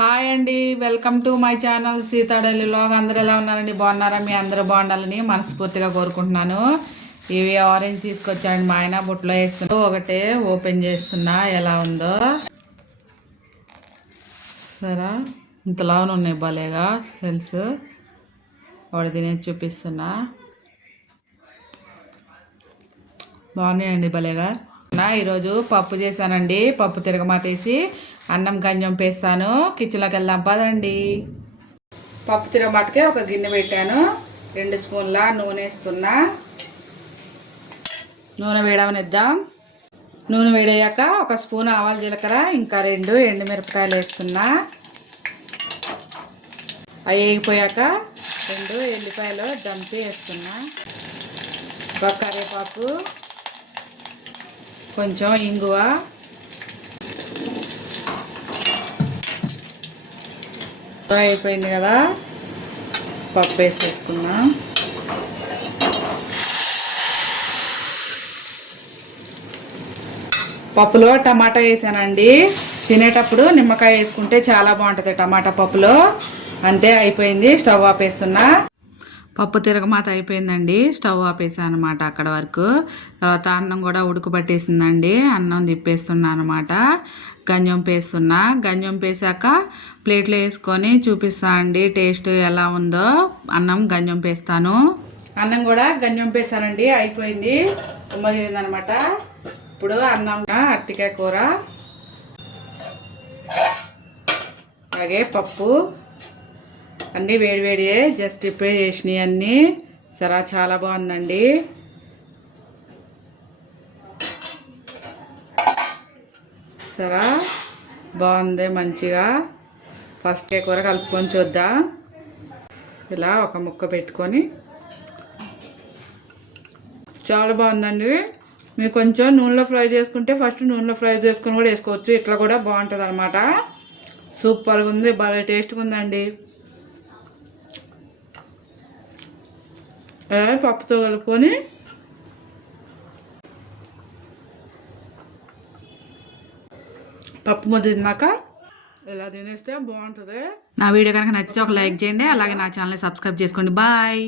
Hi అండి, welcome to my channel Seethadalli vlog. అందరూ ఎలా ఉన్నారండి? బాగున్నారా? మీ అందరూ బాగుండాలని మనస్ఫూర్తిగా కోరుకుంటున్నాను. ఇవి ఆరెంజ్ తీసుకొచ్చాండి మా ఆయన, బుట్టలో వేస్తున్నా. ఒకటే ఓపెన్ చేస్తున్నా ఎలా ఉందో. సరే, ఇంతలానే ఉన్నాయి భలేగా సెల్స్. ఒకటి తినేసి చూపిస్తున్నా. బాగున్నాయండి భలేగా. ఈరోజు పప్పు చేశానండి. పప్పు తిరగమాతేసి అన్నం గంజం పేస్తాను. కిచెన్లోకి వెళ్దాం పదండి. పప్పు తిరగమాతకే ఒక గిన్నె పెట్టాను. 2 స్పూన్ల నూనె వేస్తున్నా. నూనె వేడవనిద్దాం. నూనె వేడయ్యాక ఒక స్పూన్ ఆవాల జీలకర్ర, ఇంకా 2 ఎండుమిరపకాయలు వేస్తున్నా. అవి వేగిపోయాక 2 ఎల్లిపాయలు దంపి వేస్తున్నా. ఒక కరివేపాకు, కొంచెం ఇంగువ, అయిపోయింది కదా. పప్పు వేసేసుకున్నా. పప్పులో టమాటా వేసానండి. తినేటప్పుడు నిమ్మకాయ వేసుకుంటే చాలా బాగుంటుంది టమాటా పప్పులో. అంతే, అయిపోయింది. స్టవ్ ఆపేస్తున్నా. పప్పు తిరగమాత అయిపోయిందండి. స్టవ్ ఆపేసాను అనమాట అక్కడ వరకు. తర్వాత అన్నం కూడా ఉడకబట్టేసిందండి. అన్నం తిప్పేస్తున్నా అనమాట. గంజం పేస్తున్నా. గంజం పేసాక ప్లేట్లో వేసుకొని చూపిస్తా అండి టేస్ట్ ఎలా ఉందో. అన్నం గంజం పేస్తాను. అన్నం కూడా గంజం పేసానండి. అయిపోయింది, ఉమ్మగిరింది అనమాట. ఇప్పుడు అన్నం అరటికాయ కూర, అలాగే పప్పు అన్నీ వేడివేడియే, జస్ట్ ఇప్పుడే చేసినాయి అన్నీ. సరే, చాలా బాగుందండి. సరే, బాగుంది మంచిగా. ఫస్ట్ కూర కలుపుకొని చూద్దాం. ఇలా ఒక ముక్క పెట్టుకొని చాలా బాగుందండి. మీరు కొంచెం నూనెలో ఫ్రై చేసుకుంటే ఫస్ట్ నూనెలో ఫ్రై చేసుకొని కూడా వేసుకోవచ్చు. ఇట్లా కూడా బాగుంటుంది అనమాట. సూపర్గా ఉంది, భలే టేస్ట్గా ఉందండి. పప్పుతో కలుపుకొని పప్పు ముద్ద తిన్నాక ఇలా తినేస్తే బాగుంటుంది. నా వీడియో కనుక నచ్చితే ఒక లైక్ చేయండి. అలాగే నా ఛానల్ని సబ్స్క్రైబ్ చేసుకోండి. బాయ్.